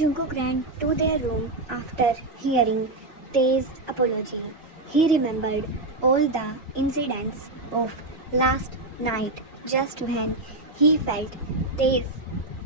Jungkook ran to their room after hearing Tae's apology. He remembered all the incidents of last night just when he felt Tae's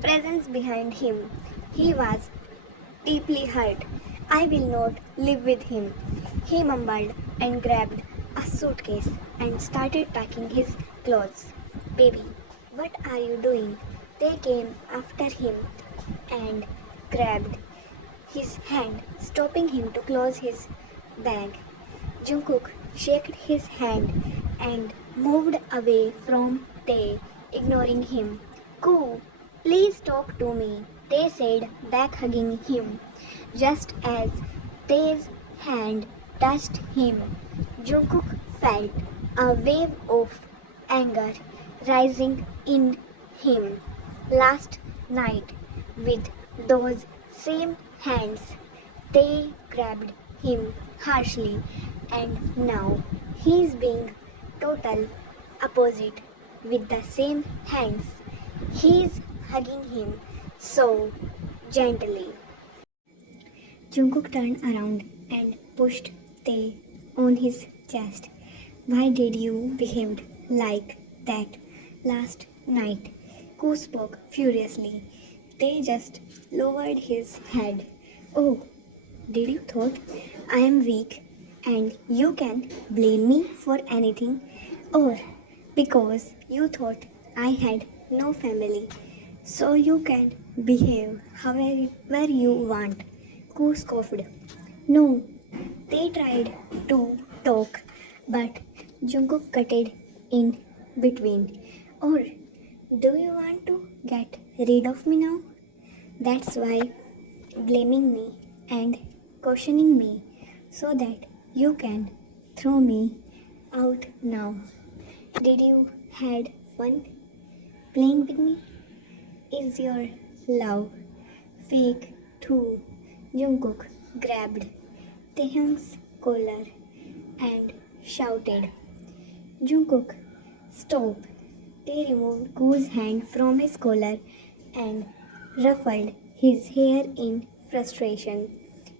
presence behind him. He was deeply hurt. I will not live with him, he mumbled and grabbed a suitcase and started packing his clothes. Baby, what are you doing? They came after him and grabbed his hand, stopping him to close his bag. Jungkook shook his hand and moved away from Tae, ignoring him. Koo, please talk to me, Tae said, back hugging him. Just as Tae's hand touched him, Jungkook felt a wave of anger rising in him. Last night, with those same hands, they grabbed him harshly, and now he's being total opposite with the same hands. He's hugging him so gently. Jungkook turned around and pushed Tae on his chest. Why did you behave like that last night? Koo spoke furiously. Tae just lowered his head. Oh, did you thought I am weak and you can blame me for anything? Or because you thought I had no family, so you can behave however you want? Koo scoffed. No, they tried to talk, but Jungkook cutted in between. Or do you want to get rid of me now? That's why blaming me and cautioning me so that you can throw me out now. Did you had fun playing with me? Is your love fake too? Jungkook grabbed Taehyung's collar and shouted, Jungkook, stop! Tae removed Koo's hand from his collar and ruffled his hair in frustration.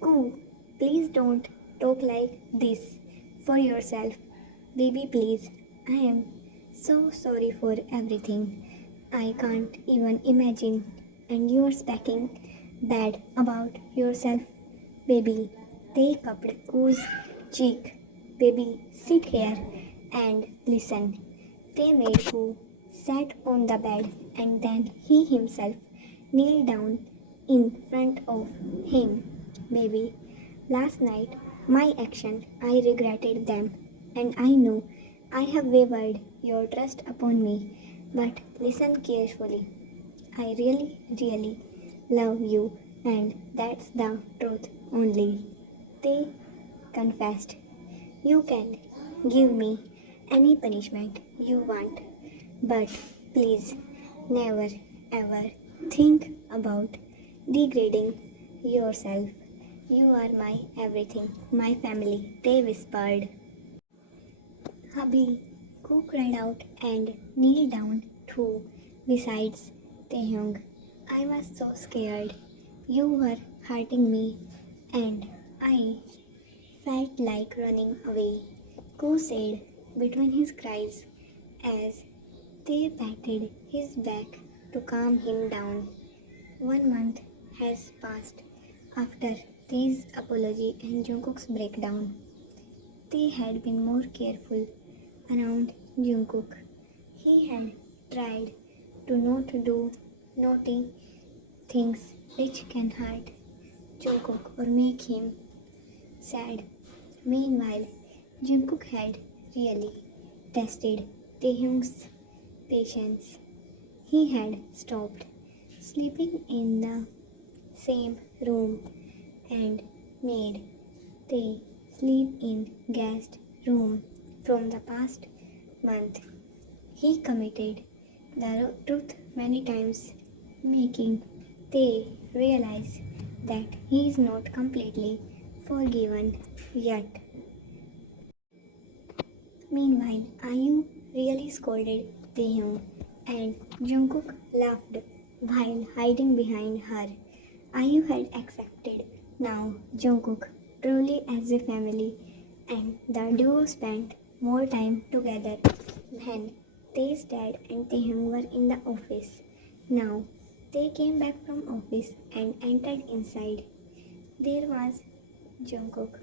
Koo, please don't talk like this for yourself. Baby, please. I am so sorry for everything. I can't even imagine. And you're speaking bad about yourself. Baby, Tae cupped Koo's cheek. Baby, sit here and listen. Tae made Koo sat on the bed and then he himself kneeled down in front of him. Baby, last night my action, I regretted them and I know I have wavered your trust upon me. But listen carefully. I really love you and that's the truth only. They confessed. You can give me any punishment you want, but please never ever think about degrading yourself. You are my everything, my family, they whispered. Hubby, Koo cried out and kneeled down too, besides Taehyung. I was so scared. You were hurting me, and I felt like running away. Koo said between his cries as they patted his back to calm him down. 1 month has passed after Tae's apology and Jungkook's breakdown. Tae had been more careful around Jungkook. He had tried to not do naughty things which can hurt Jungkook or make him sad. Meanwhile, Jungkook had really tested Taehyung's patience. He had stopped sleeping in the same room and made Tae sleep in guest room from the past month. He committed the truth many times, making Tae realize that he is not completely forgiven yet. Meanwhile, IU really scolded Taehyung and Jungkook laughed while hiding behind her. IU had accepted now JUNGKOOK truly as a family, and the duo spent more time together when Tae's dad and Taehyung were in the office. Now they came back from office and entered inside. There was JUNGKOOK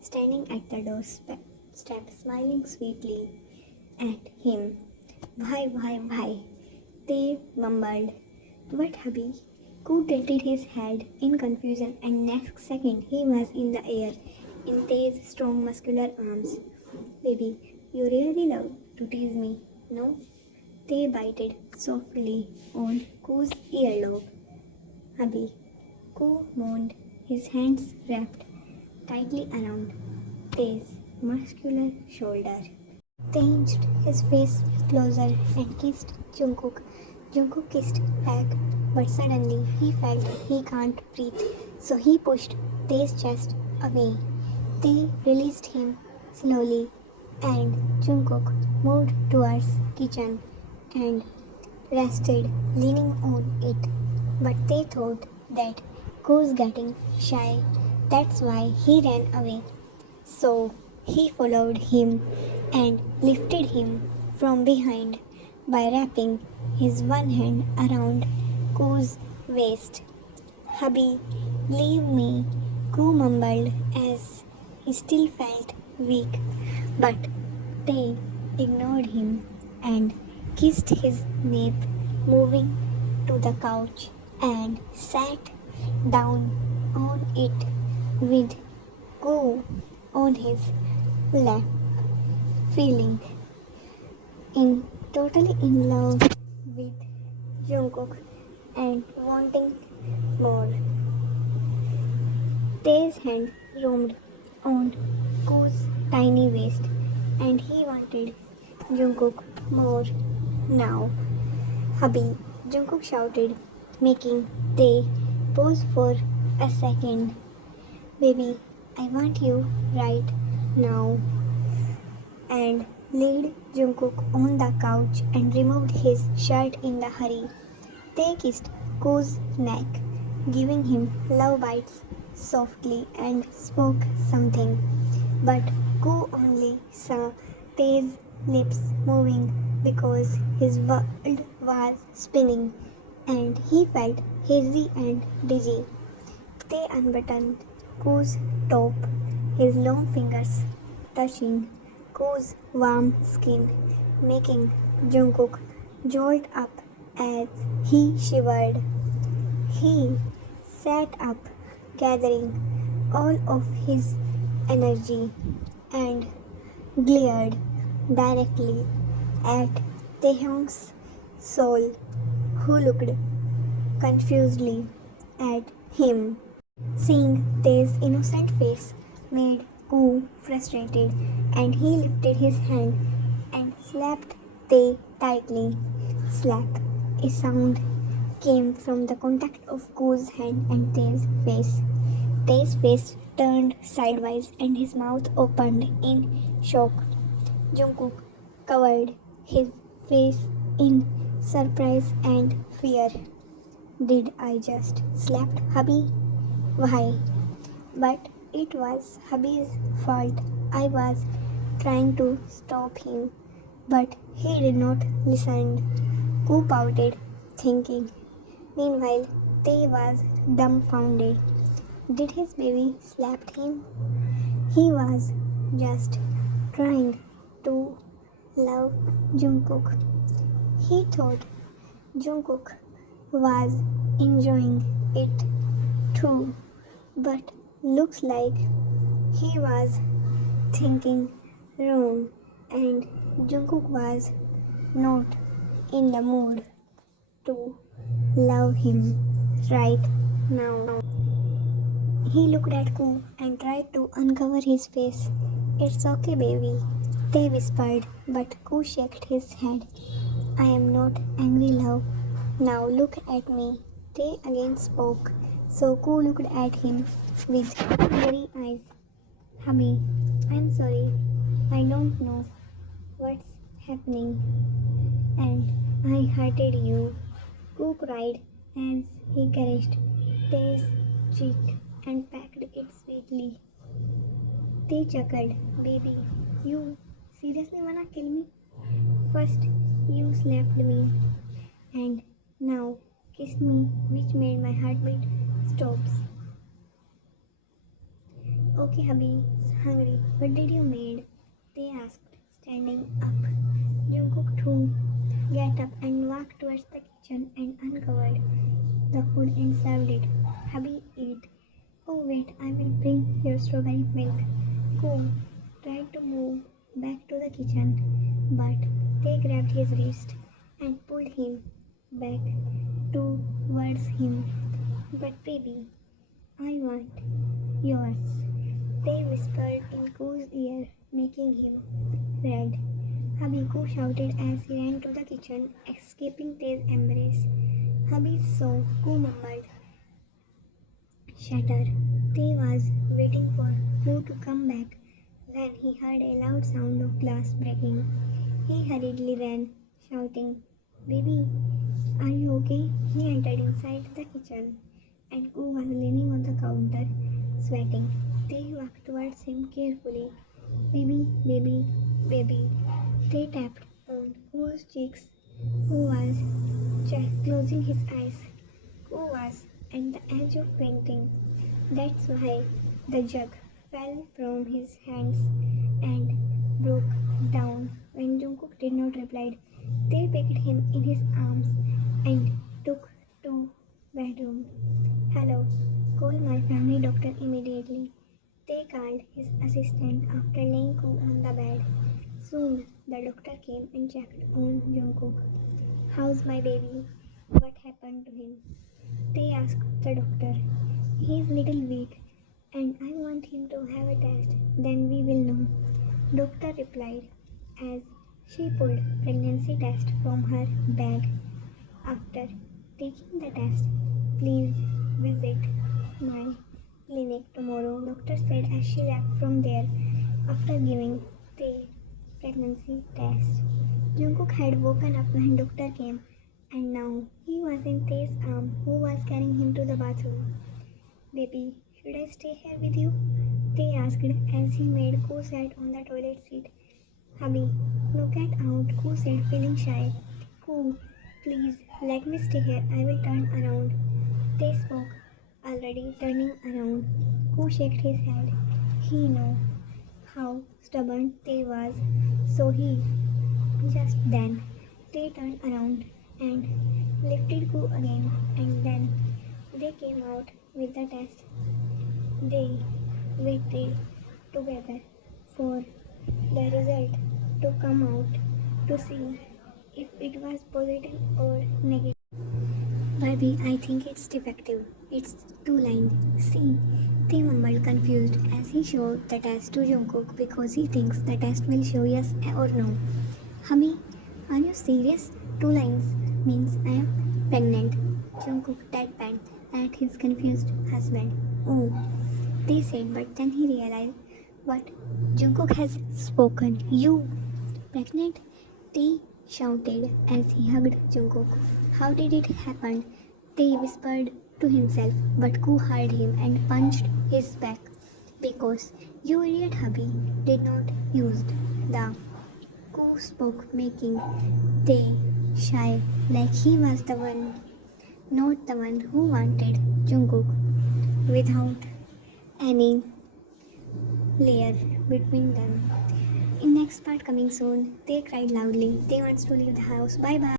standing at the doorstep, smiling sweetly at him. Why? They mumbled. What, hubby? Koo tilted his head in confusion, and next second he was in the air, in Tae's strong muscular arms. Baby, you really love to tease me, no? They bited softly on Koo's earlobe. Hubby, Koo moaned, his hands wrapped tightly around Tae's muscular shoulder. Tae inched his face closer and kissed Jungkook. Jungkook kissed back, but suddenly he felt he can't breathe, so he pushed Tae's chest away. Tae released him slowly, and Jungkook moved towards kitchen and rested, leaning on it. But Tae thought that Koo's getting shy. That's why he ran away. So he followed him and lifted him from behind by wrapping his one hand around Koo's waist. Hubby, leave me, Koo mumbled as he still felt weak. But Tae ignored him and kissed his nape, moving to the couch and sat down on it with Koo on his lap, feeling totally in love with Jungkook and wanting more. Tae's hand roamed on Koo's tiny waist, and he wanted Jungkook more now. Hubby, Jungkook shouted, making Tae pause for a second. Baby, I want you right now. And laid Jungkook on the couch and removed his shirt in the hurry. Tae kissed Koo's neck, giving him love bites softly and spoke something. But Koo only saw Tae's lips moving because his world was spinning and he felt hazy and dizzy. Tae unbuttoned Koo's top, his long fingers touching Koo's warm skin, making Jungkook jolt up as he shivered. He sat up, gathering all of his energy, and glared directly at Taehyung's soul, who looked confusedly at him. Seeing Tae's innocent face made Koo frustrated, and he lifted his hand and slapped Tae tightly. Slap. A sound came from the contact of Koo's hand and Tae's face. Tae's face turned sideways and his mouth opened in shock. Jungkook covered his face in surprise and fear. Did I just slap hubby? Why? But it was hubby's fault. I was trying to stop him, but he did not listen. Koo pouted, thinking. Meanwhile, Tae was dumbfounded. Did his baby slap him? He was just trying to love Jungkook. He thought Jungkook was enjoying it too, but looks like he was thinking wrong and Jungkook was not in the mood to love him right now. He looked at Koo and tried to uncover his face. It's okay, baby, Tae whispered, but Koo shook his head. I am not angry, love. Now look at me. Tae again spoke, so Koo looked at him with teary eyes. Hubby, I'm sorry. I don't know what's happening. And I hurted you. Koo cried as he caressed Tae's cheek and pecked it sweetly. Tae chuckled. Baby, you seriously wanna kill me? First, you slapped me, and now kissed me, which made my heartbeat stops. Okay, hubby, hungry. What did you made? They asked, standing up. Jungkook too got up and walked towards the kitchen and uncovered the food and served it. Hubby, eat. Oh wait, I will bring your strawberry milk. Ko tried to move back to the kitchen, but they grabbed his wrist and pulled him back towards him. But baby, I want yours. They whispered in Ko's ear, making him red. Hubby Ko shouted as he ran to the kitchen, escaping Tae's embrace. Hubby saw Ko mumbled, "Shutter." Tae was waiting for Ko to come back when he heard a loud sound of glass breaking. He hurriedly ran, shouting, "Baby, are you okay?" He entered inside the kitchen, and Ko was leaning on the counter, sweating. They walked towards him carefully. "Baby, baby, baby." They tapped on Ko's cheeks, who was closing his eyes. Ko was at the edge of fainting. That's why the jug fell from his hands and broke down when Jungkook did not reply. They picked him in his arms and took to bedroom. "Hello, call my family doctor immediately." They called his assistant after laying Ko on the bed. Soon the doctor came and checked on Jungkook. "How's my baby? What happened to him?" They asked the doctor. "He's little weak and I want him to have a test. Then we will know." Doctor replied as she pulled pregnancy test from her bag. After taking the test, "Please visit my clinic tomorrow," doctor said as she left from there after giving the pregnancy test. Jungkook had woken up when doctor came, and now he was in Tae's arm, who was carrying him to the bathroom. "Baby, should I stay here with you?" Tae asked as he made Ko sit on the toilet seat. "Hubby, no, get out," Ko said, feeling shy. "Ko, please, let me stay here. I will turn around." They spoke, already turning around. Ko shook his head. He knew how stubborn Tae was, so he just then they turned around and lifted Ko again, and then they came out with the test. They waited together for the result to come out to see if it was positive or negative. "Baby, I think it's defective. It's too lined. See?" They mumbled, confused, as he showed the test to Jungkook because he thinks the test will show yes or no. "Hubby, are you serious? 2 lines means I am pregnant." Jungkook deadpanned at his confused husband. "Oh," they said, but then he realized what Jungkook has spoken. "You pregnant?" They shouted as he hugged Jungkook. "How did it happen?" They whispered to himself, but Koo heard him and punched his back. "Because you idiot hubby did not use the..." Koo spoke, making Tae shy, like he was the one, not the one who wanted Jungkook, without any layer between them. In next part coming soon, they cried loudly. They wants to leave the house. Bye bye.